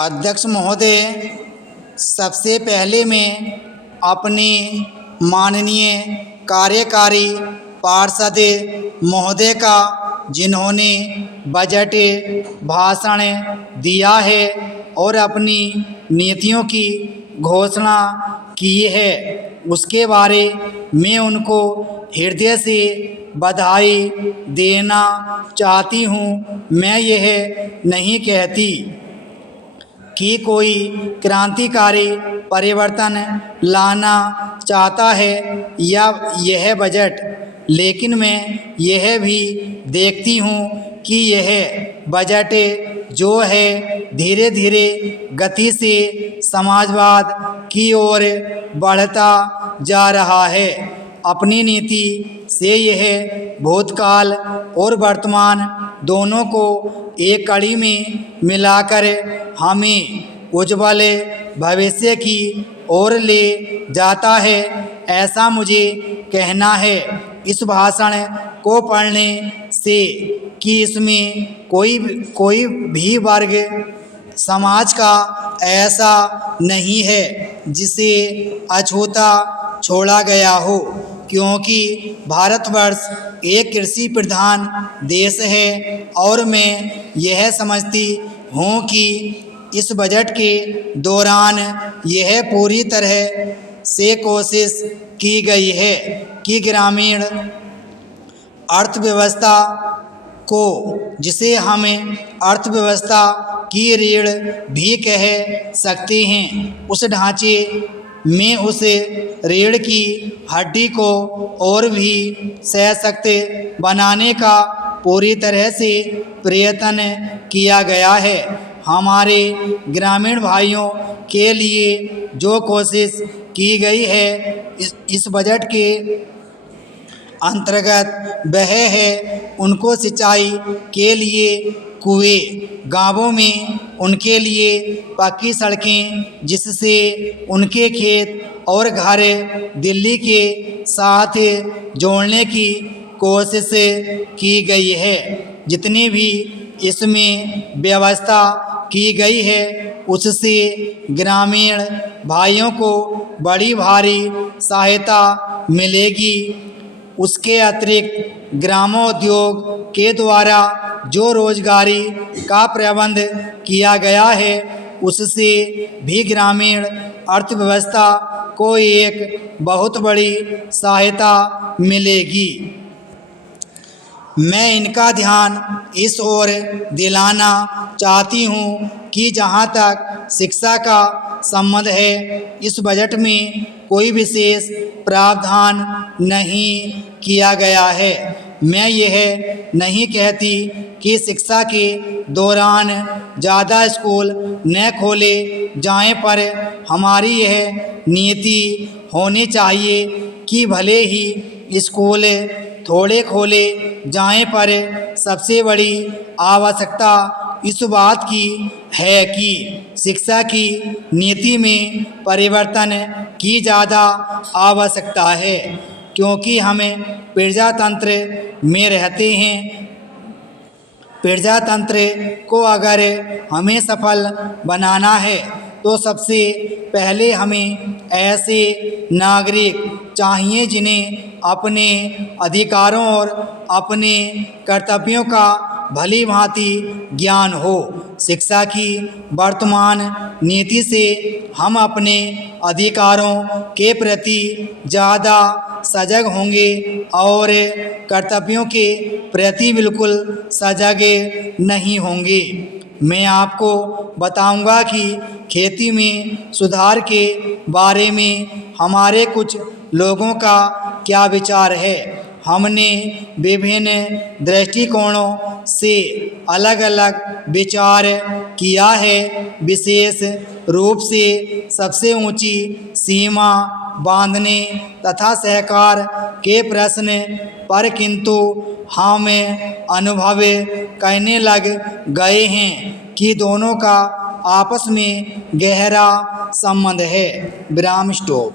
अध्यक्ष महोदय, सबसे पहले मैं अपने माननीय कार्यकारी पार्षद महोदय का, जिन्होंने बजट भाषण दिया है और अपनी नीतियों की घोषणा की है, उसके बारे में उनको हृदय से बधाई देना चाहती हूँ। मैं यह नहीं कहती कि कोई क्रांतिकारी परिवर्तन लाना चाहता है या यह बजट, लेकिन मैं यह भी देखती हूँ कि यह बजट जो है धीरे धीरे गति से समाजवाद की ओर बढ़ता जा रहा है। अपनी नीति से यह भूतकाल और वर्तमान दोनों को एक कड़ी में मिलाकर हमें उज्ज्वल भविष्य की ओर ले जाता है, ऐसा मुझे कहना है। इस भाषण को पढ़ने से कि इसमें कोई भी वर्ग समाज का ऐसा नहीं है जिसे अछूता छोड़ा गया हो, क्योंकि भारतवर्ष एक कृषि प्रधान देश है और मैं यह समझती हूँ कि इस बजट के दौरान यह पूरी तरह से कोशिश की गई है कि ग्रामीण अर्थव्यवस्था को, जिसे हम अर्थव्यवस्था की रीढ़ भी कह सकते हैं, उस ढांचे में उस रीढ़ की हड्डी को और भी सशक्त बनाने का पूरी तरह से प्रयत्न किया गया है। हमारे ग्रामीण भाइयों के लिए जो कोशिश की गई है इस बजट के अंतर्गत वह है उनको सिंचाई के लिए कुएं, गांवों में उनके लिए पक्की सड़कें, जिससे उनके खेत और घर दिल्ली के साथ जोड़ने की कोशिश की गई है। जितनी भी इसमें व्यवस्था की गई है उससे ग्रामीण भाइयों को बड़ी भारी सहायता मिलेगी। उसके अतिरिक्त ग्रामोद्योग के द्वारा जो रोजगारी का प्रबंध किया गया है उससे भी ग्रामीण अर्थव्यवस्था को एक बहुत बड़ी सहायता मिलेगी। मैं इनका ध्यान इस ओर दिलाना चाहती हूँ कि जहाँ तक शिक्षा का संबंध है, इस बजट में कोई विशेष प्रावधान नहीं किया गया है। मैं यह नहीं कहती कि शिक्षा के दौरान ज़्यादा स्कूल न खोले जाएं, पर हमारी यह नीति होनी चाहिए कि भले ही स्कूल थोड़े खोले जाएं, पर सबसे बड़ी आवश्यकता इस बात की है कि शिक्षा की नीति में परिवर्तन की ज़्यादा आवश्यकता है, क्योंकि हमें प्रजातंत्र में रहते हैं। प्रजातंत्र को अगर हमें सफल बनाना है तो सबसे पहले हमें ऐसे नागरिक चाहिए जिन्हें अपने अधिकारों और अपने कर्तव्यों का भली भांति ज्ञान हो। शिक्षा की वर्तमान नीति से हम अपने अधिकारों के प्रति ज़्यादा सजग होंगे और कर्तव्यों के प्रति बिल्कुल सजग नहीं होंगे। मैं आपको बताऊंगा कि खेती में सुधार के बारे में हमारे कुछ लोगों का क्या विचार है। हमने विभिन्न दृष्टिकोणों से अलग अलग विचार किया है। विशेष रूप से सबसे ऊंची सीमा बांधने तथा सहकार के प्रश्न पर किंतु हम अनुभव करने लग गए हैं कि दोनों का आपस में गहरा संबंध है। विराम स्टॉप।